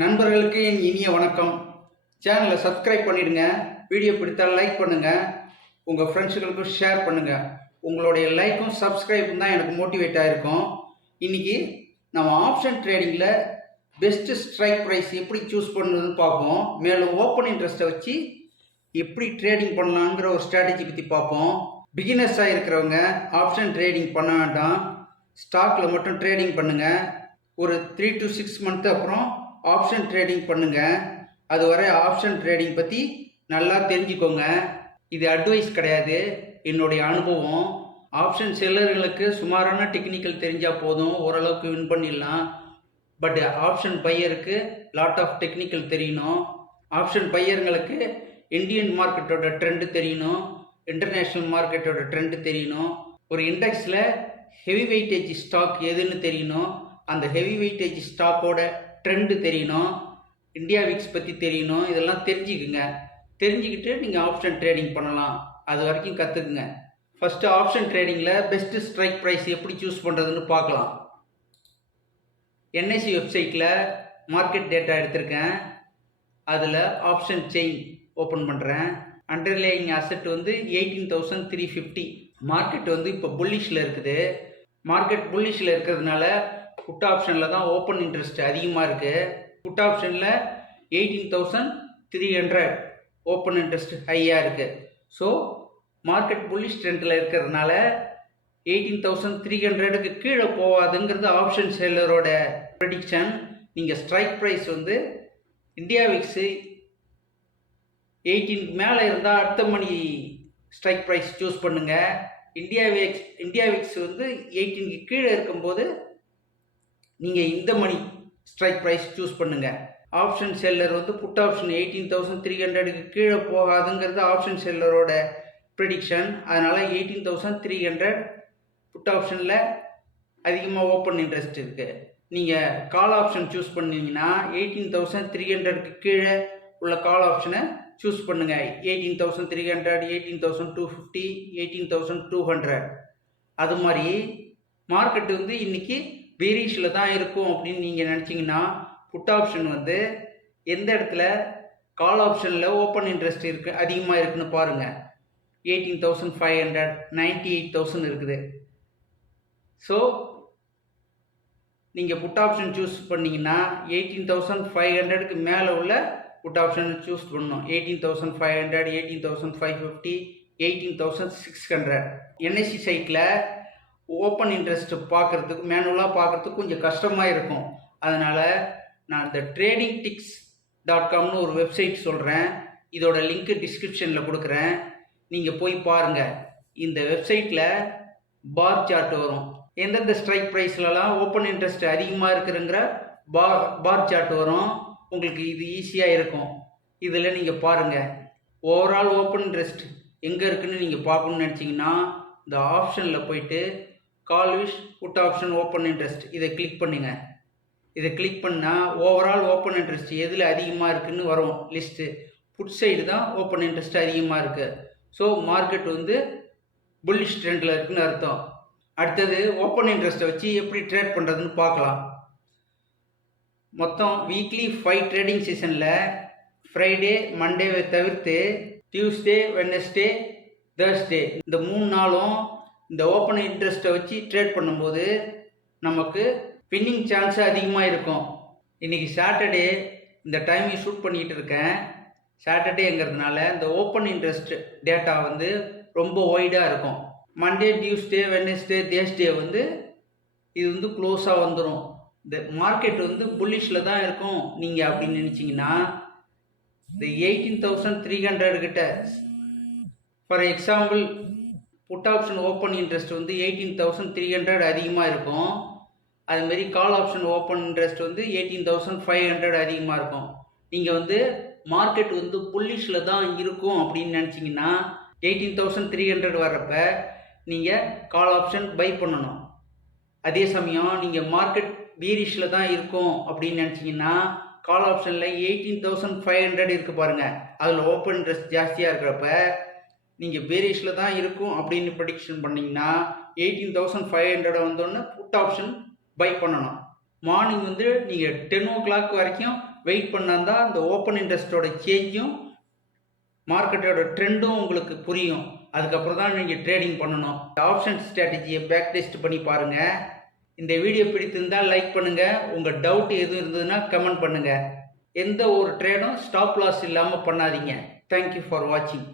நண்பர்களுக்கு என் இனிய வணக்கம். சேனலை சப்ஸ்கிரைப் பண்ணிடுங்க. வீடியோ பிடித்தால் லைக் பண்ணுங்கள். உங்கள் ஃப்ரெண்ட்ஸுகளுக்கும் ஷேர் பண்ணுங்கள். உங்களுடைய லைக்கும் சப்ஸ்கிரைப்பும் தான் எனக்கு மோட்டிவேட்டாக இருக்கும். இன்றைக்கி நம்ம ஆப்ஷன் ட்ரேடிங்கில் பெஸ்ட்டு ஸ்ட்ரைக் ப்ரைஸ் எப்படி சூஸ் பண்ணுறதுன்னு பார்ப்போம். மேலும் ஓப்பன் இன்ட்ரெஸ்ட்டை வச்சு எப்படி ட்ரேடிங் பண்ணலாங்கிற ஒரு ஸ்ட்ராட்டஜி பற்றி பார்ப்போம். பிகினர்ஸாக இருக்கிறவங்க ஆப்ஷன் ட்ரேடிங் பண்ண வேண்டாம், ஸ்டாக்கில் மட்டும் ட்ரேடிங் பண்ணுங்கள். ஒரு 3 to 6 month அப்புறம் ஆப்ஷன் ட்ரேடிங் பண்ணுங்கள். அதுவரை ஆப்ஷன் ட்ரேடிங் பற்றி நல்லா தெரிஞ்சுக்கோங்க. இது அட்வைஸ் கிடையாது, என்னுடைய அனுபவம். ஆப்ஷன் செல்லர்களுக்கு சுமாரான டெக்னிக்கல் தெரிஞ்சால் போதும், ஓரளவுக்கு வின் பண்ணிடலாம். பட் ஆப்ஷன் பையருக்கு லாட் ஆஃப் டெக்னிக்கல் தெரியணும். ஆப்ஷன் பையர்களுக்கு இந்தியன் மார்க்கெட்டோட ட்ரெண்டு தெரியணும், இன்டர்நேஷ்னல் மார்க்கெட்டோட ட்ரெண்டு தெரியணும். ஒரு இண்டெக்ஸில் ஹெவி வெயிட்டேஜ் ஸ்டாக் எதுன்னு தெரியணும், அந்த ஹெவி வெயிட்டேஜ் ஸ்டாக்கோட ட்ரெண்டு தெரியணும், இந்தியா விக்ஸ் பற்றி தெரியணும். இதெல்லாம் தெரிஞ்சுக்குங்க. தெரிஞ்சுக்கிட்டு நீங்கள் ஆப்ஷன் ட்ரேடிங் பண்ணலாம். அது வரைக்கும் கற்றுக்குங்க. ஃபஸ்ட்டு ஆப்ஷன் ட்ரேடிங்கில் பெஸ்ட்டு ஸ்ட்ரைக் ப்ரைஸ் எப்படி சூஸ் பண்ணுறதுன்னு பார்க்கலாம். என்எஸ்சி வெப்சைட்டில் மார்க்கெட் டேட்டா எடுத்திருக்கேன். அதில் ஆப்ஷன் செயின் ஓப்பன் பண்ணுறேன். அண்டர்லேயிங் அசெட் வந்து 18,350. மார்க்கெட் வந்து இப்போ புல்லிஷில் இருக்குது. மார்க்கெட் புல்லிஷில் இருக்கிறதுனால புட் ஆப்ஷனில் தான் ஓப்பன் இன்ட்ரெஸ்ட் அதிகமாக இருக்குது. புட் ஆப்ஷனில் 18,300 ஓப்பன் இன்ட்ரெஸ்ட் ஹையாக இருக்குது. ஸோ மார்க்கெட் புல்லிஷ் ட்ரெண்டில் இருக்கிறதுனால 18,300க்கு கீழே போகாதுங்கிறது ஆப்ஷன் செல்லரோட ப்ரெடிக்ஷன். நீங்கள் ஸ்ட்ரைக் ப்ரைஸ் வந்து இந்தியா விக்ஸு 18 மேலே இருந்தால் அடுத்த மணி ஸ்ட்ரைக் ப்ரைஸ் சூஸ் பண்ணுங்கள். இந்தியா விக்ஸ் வந்து 18க்கு கீழே இருக்கும்போது நீங்கள் இந்த மணி ஸ்ட்ரைக் ப்ரைஸ் சூஸ் பண்ணுங்கள். ஆப்ஷன் செல்லர் வந்து புட் ஆப்ஷன் 18,300க்கு கீழே போகாதுங்கிறது ஆப்ஷன் செல்லரோட ப்ரெடிக்ஷன். அதனால் 18,300 புட் ஆப்ஷனில் அதிகமாக ஓப்பன் இன்ட்ரெஸ்ட் இருக்குது. நீங்கள் கால் ஆப்ஷன் சூஸ் பண்ணிங்கன்னா 18,300க்கு கீழே உள்ள கால் ஆப்ஷனை சூஸ் பண்ணுங்கள். 18,300, 18,250, 18,200. அது மாதிரி மார்க்கெட்டு வந்து இன்றைக்கி பேரிஷில் தான் இருக்கும் அப்படின்னு நீங்கள் நினச்சிங்கன்னா புட் ஆப்ஷன் வந்து எந்த இடத்துல கால் ஆப்ஷனில் ஓப்பன் இன்ட்ரெஸ்ட் இருக்குது அதிகமாக இருக்குன்னு பாருங்கள். 18,500, 98,000 இருக்குது. ஸோ நீங்கள் புட் ஆப்ஷன் சூஸ் பண்ணிங்கன்னா 18,500க்கு மேலே உள்ள புட் ஆப்ஷன் சூஸ் பண்ணணும். 18,500, 18,550, 18,600. என்எஸ்சி சைட்டில் ஓப்பன் இன்ட்ரெஸ்ட் பார்க்குறதுக்கு மேனுவலாக பார்க்குறதுக்கு கொஞ்சம் கஷ்டமாக இருக்கும். அதனால் நான் இந்த tradingtips.comனு ஒரு வெப்சைட் சொல்கிறேன். இதோட லிங்க்கு டிஸ்கிரிப்ஷனில் கொடுக்குறேன், நீங்கள் போய் பாருங்கள். இந்த வெப்சைட்டில் பார் சார்ட் வரும். எந்தெந்த ஸ்ட்ரைக் ப்ரைஸ்லலாம் ஓப்பன் இன்ட்ரெஸ்ட் அதிகமாக இருக்குதுங்கிற பார் சார்ட் வரும். உங்களுக்கு இது ஈஸியாக இருக்கும். இதில் நீங்கள் பாருங்கள். ஓவரால் ஓப்பன் இன்ட்ரெஸ்ட் எங்கே இருக்குதுன்னு நீங்கள் பார்க்கணுன்னு நினச்சிங்கன்னா இந்த ஆப்ஷனில் போயிட்டு call wise put option open interest இதை கிளிக் பண்ணுங்க. இதை கிளிக் பண்ணால் ஓவரால் ஓப்பன் இன்ட்ரெஸ்ட் எதில் அதிகமாக இருக்குதுன்னு வரும் லிஸ்ட்டு. புட் சைடு தான் ஓப்பன் இன்ட்ரெஸ்ட் அதிகமாக இருக்குது. ஸோ மார்க்கெட் வந்து புல்லிஷ் ட்ரெண்டில் இருக்குதுன்னு அர்த்தம். அடுத்தது ஓப்பன் இன்ட்ரெஸ்ட்டை வச்சு எப்படி ட்ரேட் பண்ணுறதுன்னு பார்க்கலாம். மொத்தம் வீக்லி 5 ட்ரேடிங் செஷனில் ஃப்ரைடே மண்டேவை தவிர்த்து டியூஸ்டே, வெட்னஸ்டே, தேர்ஸ்டே இந்த 3 நாளும் இந்த ஓப்பன் இன்ட்ரெஸ்ட்டை வச்சு ட்ரேட் பண்ணும்போது நமக்கு வின்னிங் சான்ஸ் அதிகமாக இருக்கும். இன்றைக்கி சாட்டர்டே இந்த டைமை ஷூட் பண்ணிகிட்டு இருக்கேன். சாட்டர்டேங்கிறதுனால இந்த ஓப்பன் இன்ட்ரெஸ்ட் டேட்டா வந்து ரொம்ப ஒய்டாக இருக்கும். மண்டே, டியூஸ்டே, வெட்னஸ்டே, தேர்ஸ்டே வந்து இது வந்து க்ளோஸாக வந்துடும். இந்த மார்க்கெட் வந்து புல்லிஷில் தான் இருக்கும் நீங்கள் அப்படின்னு நினச்சிங்கன்னா இந்த 18,300 கிட்ட for example put option open interest வந்து 18,300 அதிகமாக இருக்கும். அதுமாரி கால் ஆப்ஷன் ஓப்பன் இன்ட்ரெஸ்ட் வந்து 18,500 அதிகமாக இருக்கும். நீங்கள் வந்து மார்க்கெட் வந்து புல்லிஷில் தான் இருக்கும் அப்படின்னு நினச்சிங்கன்னா 18,300 வர்றப்ப நீங்கள் கால் ஆப்ஷன் பை பண்ணணும். அதே சமயம் நீங்கள் மார்க்கெட் பீரிஷில் தான் இருக்கும் அப்படின்னு நினச்சிங்கன்னா கால் ஆப்ஷனில் 18,500 இருக்குது பாருங்கள். அதில் ஓப்பன் இன்ட்ரெஸ்ட் ஜாஸ்தியாக இருக்கிறப்ப நீங்கள் பேரிஷில் தான் இருக்கும் அப்படின்னு ப்ரெடிக்ஷன் பண்ணிங்கன்னா 18,500 வந்தோடனே புட் ஆப்ஷன் பை பண்ணணும். மார்னிங் வந்து நீங்கள் 10 o'clock வரைக்கும் வெயிட் பண்ணால் தான் அந்த ஓப்பன் இன்ட்ரெஸ்ட்டோட சேஞ்சும் மார்க்கெட்டோட ட்ரெண்டும் உங்களுக்கு புரியும். அதுக்கப்புறம் தான் நீங்கள் ட்ரேடிங் பண்ணணும். ஆப்ஷன் ஸ்ட்ராட்டஜியை பேக் டெஸ்ட் பண்ணி பாருங்கள். இந்த வீடியோ பிடித்திருந்தால் லைக் பண்ணுங்கள். உங்கள் டவுட் எதுவும் இருந்ததுன்னா கமெண்ட் பண்ணுங்கள். எந்த ஒரு ட்ரேடும் ஸ்டாப் லாஸ் இல்லாமல் பண்ணாதீங்க. தேங்க்யூ ஃபார் வாட்சிங்.